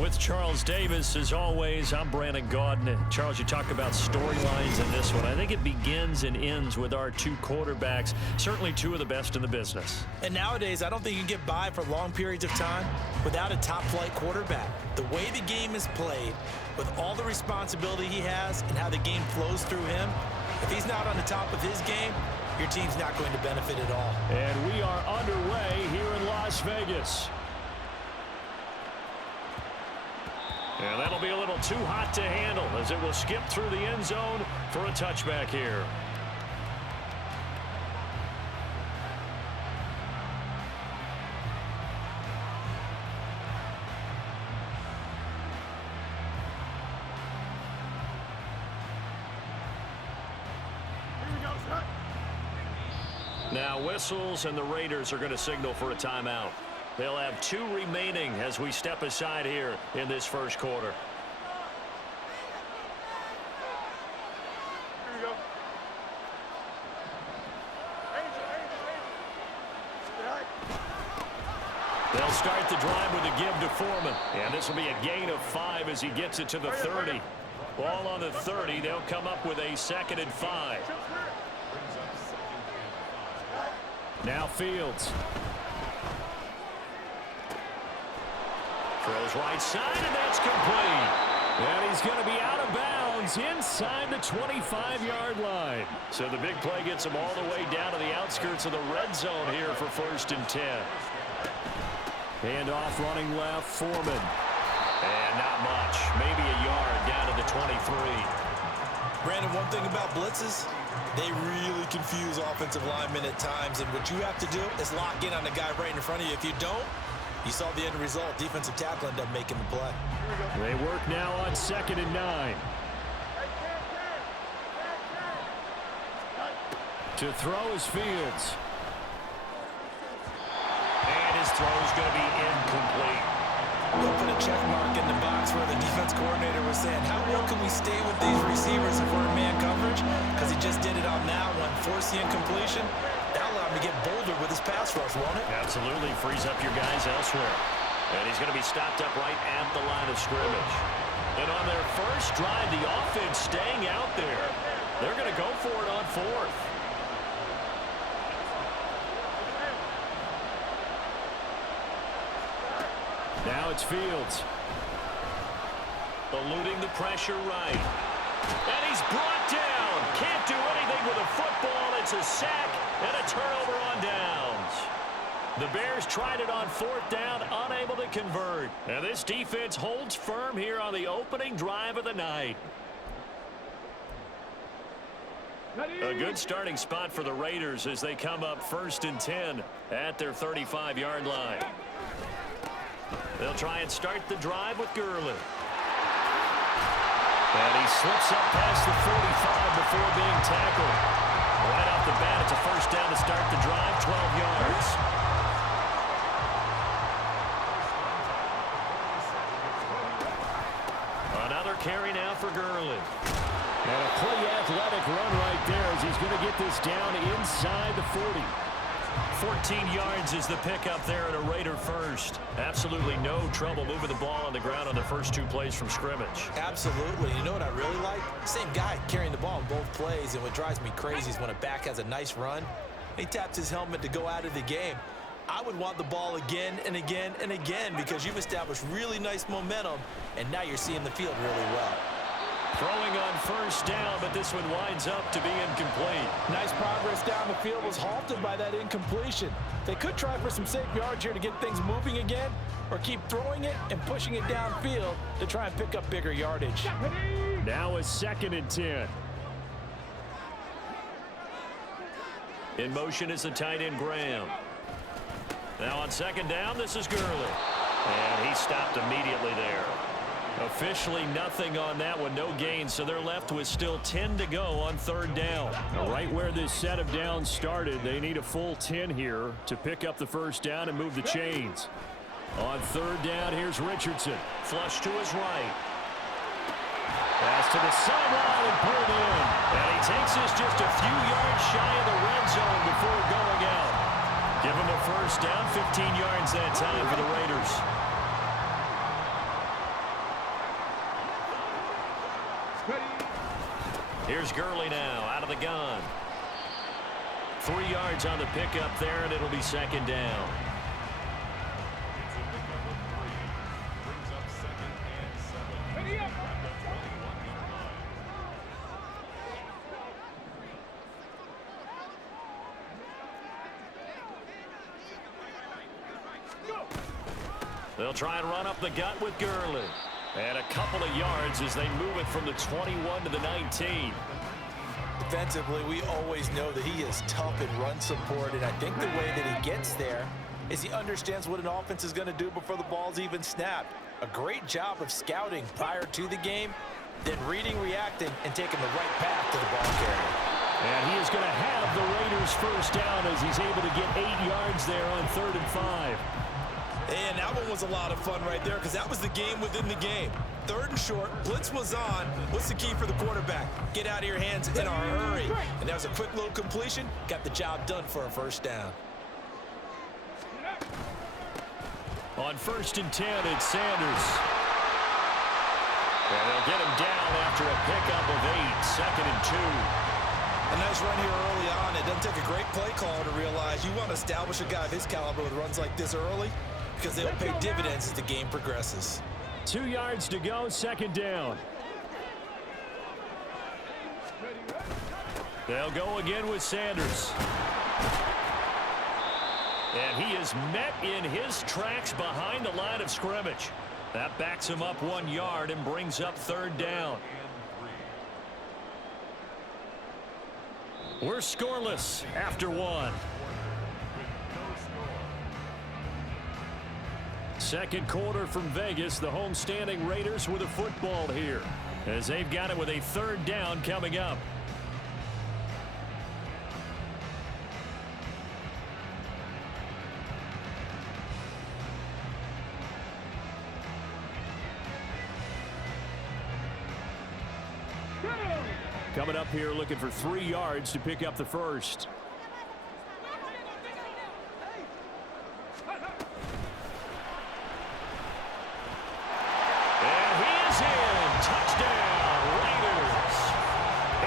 With Charles Davis, as always, I'm Brandon Gaudin. Charles, you talk about storylines in this one. I think it begins and ends with our two quarterbacks, certainly two of the best in the business. And nowadays, I don't think you can get by for long periods of time without a top-flight quarterback. The way the game is played, with all the responsibility he has and how the game flows through him, if he's not on the top of his game, your team's not going to benefit at all. And we are underway here in Las Vegas. And that'll be a little too hot to handle as it will skip through the end zone for a touchback here. Now whistles and the Raiders are going to signal for a timeout. They'll have two remaining as we step aside here in this first quarter. Here we go. They'll start the drive with a give to Foreman. And this will be a gain of 5 as he gets it to the 30. Ball on the 30. They'll come up with a 2nd and 5. Now Fields. Throws right side, and that's complete. And he's going to be out of bounds inside the 25-yard line. So the big play gets him all the way down to the outskirts of the red zone here for 1st and 10. Hand off running left, Foreman. And not much. Maybe a yard down to the 23. Brandon, one thing about blitzes, they really confuse offensive linemen at times. And what you have to do is lock in on the guy right in front of you. If you don't, you saw the end result. Defensive tackle ended up making the play. They work now on 2nd and 9. To throw is Fields. And his throw is going to be incomplete. They'll put a check mark in the box where the defense coordinator was saying, how well can we stay with these receivers if we're in man coverage? Because he just did it on that one, force the incompletion. That'll allow him to get bolder with his pass rush, won't it? Absolutely. Frees up your guys elsewhere. And he's going to be stopped up right at the line of scrimmage. And on their first drive, the offense staying out there. They're going to go for it on 4th. Now it's Fields. Eluding the pressure right. And he's brought down. Can't do anything with a football. It's a sack and a turnover on downs. The Bears tried it on 4th down, unable to convert. And this defense holds firm here on the opening drive of the night. A good starting spot for the Raiders as they come up 1st and 10 at their 35-yard line. They'll try and start the drive with Gurley. And he slips up past the 45 before being tackled. Right off the bat, it's a 1st down to start the drive, 12 yards. Another carry now for Gurley. And a pretty athletic run right there as he's going to get this down inside the 40. 14 yards is the pickup there at a Raider first. Absolutely no trouble moving the ball on the ground on the first 2 plays from scrimmage. Absolutely. You know what I really like? Same guy carrying the ball in both plays, and what drives me crazy is when a back has a nice run, he taps his helmet to go out of the game. I would want the ball again and again and again because you've established really nice momentum, and now you're seeing the field really well. Throwing on 1st down, but this one winds up to be incomplete. Nice progress down the field was halted by that incompletion. They could try for some safe yards here to get things moving again, or keep throwing it and pushing it downfield to try and pick up bigger yardage. Now a 2nd and 10. In motion is the tight end Graham. Now on 2nd down, this is Gurley. And he stopped immediately there. Officially nothing on that one, no gain, so they're left with still 10 to go on 3rd down. Right where this set of downs started, they need a full 10 here to pick up the 1st down and move the chains. On 3rd down, here's Richardson. Flush to his right. Pass to the sideline and pulled in. And he takes this just a few yards shy of the red zone before going out. Give him a 1st down, 15 yards that time for the Raiders. Here's Gurley now out of the gun. 3 yards on the pickup there, and it'll be second down. They'll try and run up the gut with Gurley. And a couple of yards as they move it from the 21 to the 19. Defensively, we always know that he is tough in run support, and I think the way that he gets there is he understands what an offense is going to do before the ball's even snapped. A great job of scouting prior to the game, then reading, reacting, and taking the right path to the ball carrier. And he is going to have the Raiders first down as he's able to get 8 yards there on 3rd and 5. And that one was a lot of fun right there because that was the game within the game. 3rd and short, blitz was on. What's the key for the quarterback? Get out of your hands in a hurry. And that was a quick little completion. Got the job done for a first down. On 1st and 10, it's Sanders. And they'll get him down after a pickup of 8, 2nd and 2. A nice run here early on. It doesn't take a great play caller to realize you want to establish a guy of his caliber with runs like this early because they'll pay dividends as the game progresses. 2 yards to go, 2nd down. They'll go again with Sanders. And he is met in his tracks behind the line of scrimmage. That backs him up 1 yard and brings up 3rd down. We're scoreless after 1. Second quarter from Vegas. The homestanding Raiders with a football here as they've got it with a 3rd down coming up. Coming up here looking for 3 yards to pick up the first. And he is in. Touchdown, Raiders.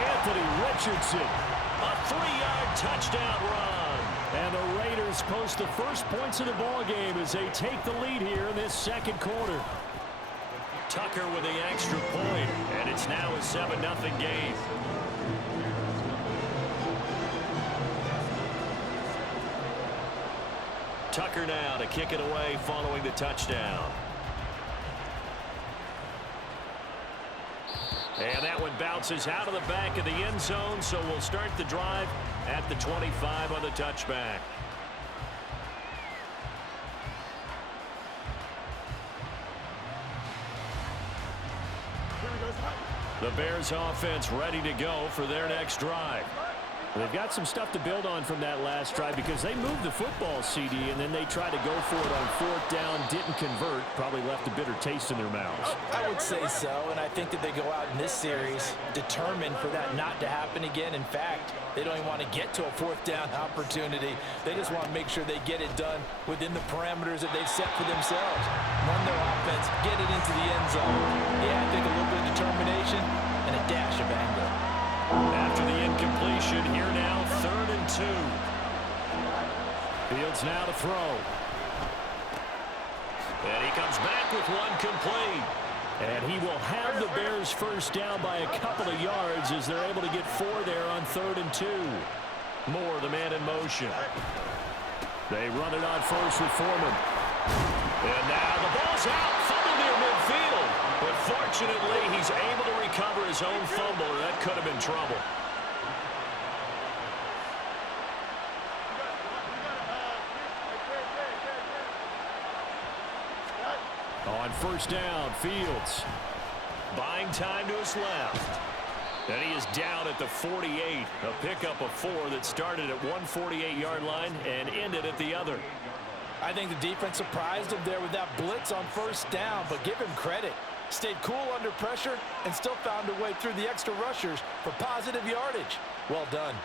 Anthony Richardson, a 3-yard touchdown run. And the Raiders post the first points of the ball game as they take the lead here in this 2nd quarter. Tucker with the extra point, and it's now a 7-0 game. Tucker now to kick it away following the touchdown. And that one bounces out of the back of the end zone, so we'll start the drive at the 25 on the touchback. The Bears offense ready to go for their next drive. They've got some stuff to build on from that last drive because they moved the football, CD, and then they tried to go for it on 4th down, didn't convert, probably left a bitter taste in their mouths. I would say so, and I think that they go out in this series determined for that not to happen again. In fact, they don't even want to get to a 4th down opportunity. They just want to make sure they get it done within the parameters that they've set for themselves. Run their offense, get it into the end zone. Yeah, I think a little bit of determination and a dash of anger. After the incompletion, here now, 3rd and 2. Fields now to throw. And he comes back with one complete. And he will have the Bears first down by a couple of yards as they're able to get 4 there on 3rd and 2. Moore, the man in motion. They run it on first with Foreman. And now the ball's out, fumble near midfield. But fortunately, he's able to recover his own fumble, or that could have been trouble. On first down, Fields buying time to his left. And he is down at the 48. A pickup of 4 that started at 148-yard line and ended at the other. I think the defense surprised him there with that blitz on first down, but give him credit. Stayed cool under pressure and still found a way through the extra rushers for positive yardage. Well done.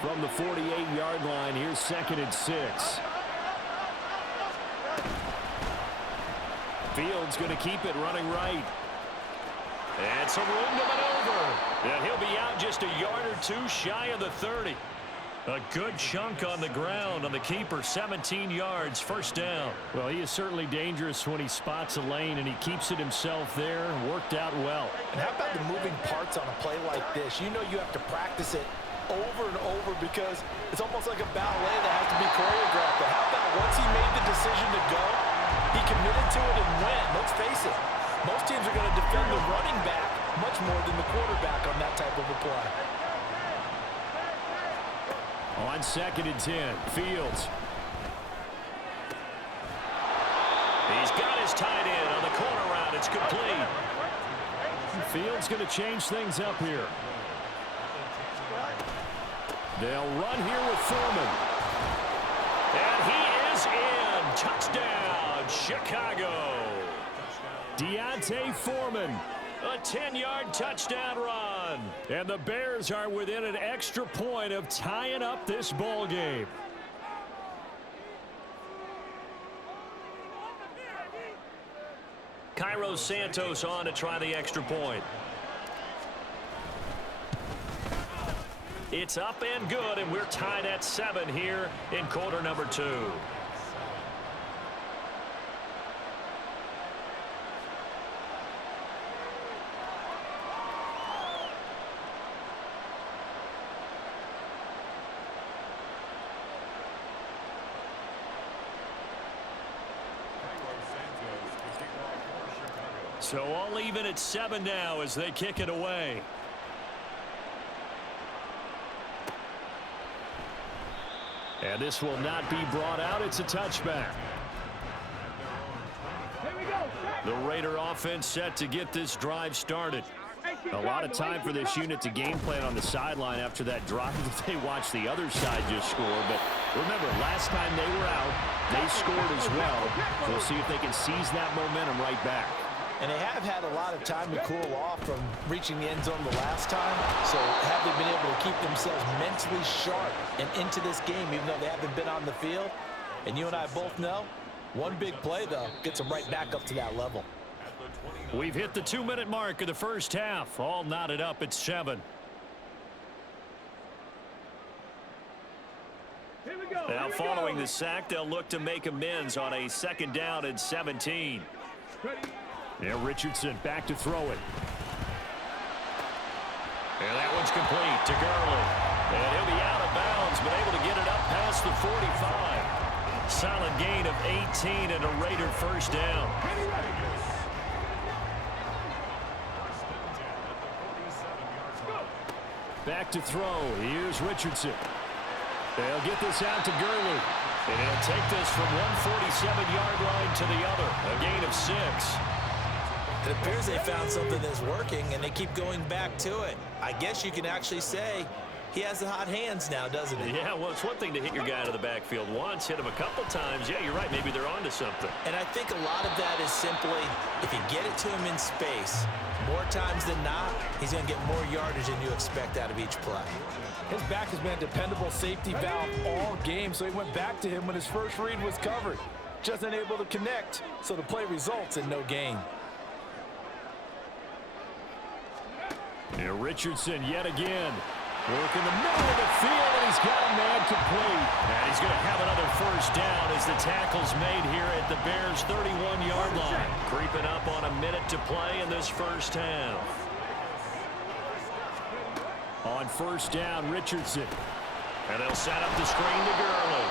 From the 48-yard line, here's 2nd and 6. Fields going to keep it running right. And some room to maneuver. And he'll be out just a yard or two shy of the 30. A good chunk on the ground on the keeper, 17 yards, first down. Well, he is certainly dangerous when he spots a lane, and he keeps it himself there. Worked out well. And how about the moving parts on a play like this? You know you have to practice it over and over because it's almost like a ballet that has to be choreographed. But how about once he made the decision to go, he committed to it and went. Let's face it, most teams are going to defend the running back much more than the quarterback on that type of a play. On 2nd and 10, Fields. He's got his tight end on the corner route. It's complete. Fields going to change things up here. They'll run here with Foreman. And he is in. Touchdown, Chicago. Deontay Foreman. A 10-yard touchdown run. And the Bears are within an extra point of tying up this ball game. Cairo Santos on to try the extra point. It's up and good, and we're tied at 7 here in quarter number 2. So all even at 7 now as they kick it away. And this will not be brought out. It's a touchback. The Raider offense set to get this drive started. A lot of time for this unit to game plan on the sideline after that drive that they watched the other side just score. But remember, last time they were out, they scored as well. We'll see if they can seize that momentum right back. And they have had a lot of time to cool off from reaching the end zone the last time. So have they been able to keep themselves mentally sharp and into this game, even though they haven't been on the field? And you and I both know, one big play, though, gets them right back up to that level. We've hit the 2-minute mark of the first half. All knotted up at 7. Now following the sack, they'll look to make amends on a 2nd down and 17. Now Richardson back to throw it. And that one's complete to Gurley. And he'll be out of bounds, but able to get it up past the 45. Solid gain of 18 and a Raider first down. Back to throw. Here's Richardson. They'll get this out to Gurley. And he'll take this from one 47-yard line to the other. A gain of 6. It appears they found something that's working, and they keep going back to it. I guess you can actually say he has the hot hands now, doesn't he? Yeah, well, it's one thing to hit your guy out of the backfield once, hit him a couple times. Yeah, you're right. Maybe they're onto something. And I think a lot of that is simply if you get it to him in space, more times than not, he's going to get more yardage than you expect out of each play. His back has been a dependable safety valve all game, so he went back to him when his first read was covered. Just unable to connect, so the play results in no gain. And Richardson yet again. Working the middle of the field, and he's got a man complete. And he's going to have another first down as the tackle's made here at the Bears' 31-yard line. Creeping up on a minute to play in this first half. On first down, Richardson. And they'll set up the screen to Gurley.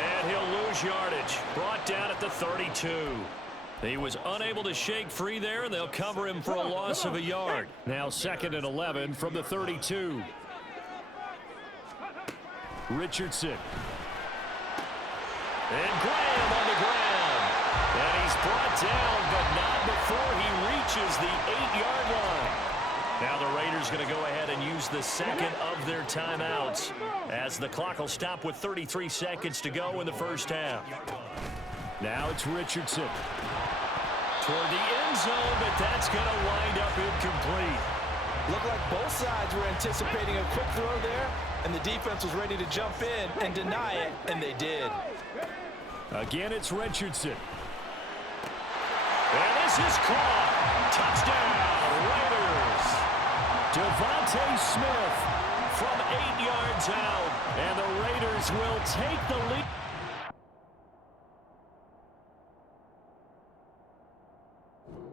And he'll lose yardage. Brought down at the 32. He was unable to shake free there, and they'll cover him for a loss of a yard. Now 2nd and 11 from the 32. Richardson. And Graham on the ground. And he's brought down, but not before he reaches the 8-yard line. Now the Raiders going to go ahead and use the second of their timeouts as the clock will stop with 33 seconds to go in the first half. Now it's Richardson. Toward the end zone, but that's going to wind up incomplete. Looked like both sides were anticipating a quick throw there, and the defense was ready to jump in and deny it, and they did. Again, it's Richardson. is caught. Touchdown, Raiders. Devontae Smith from 8 yards out. And the Raiders will take the lead.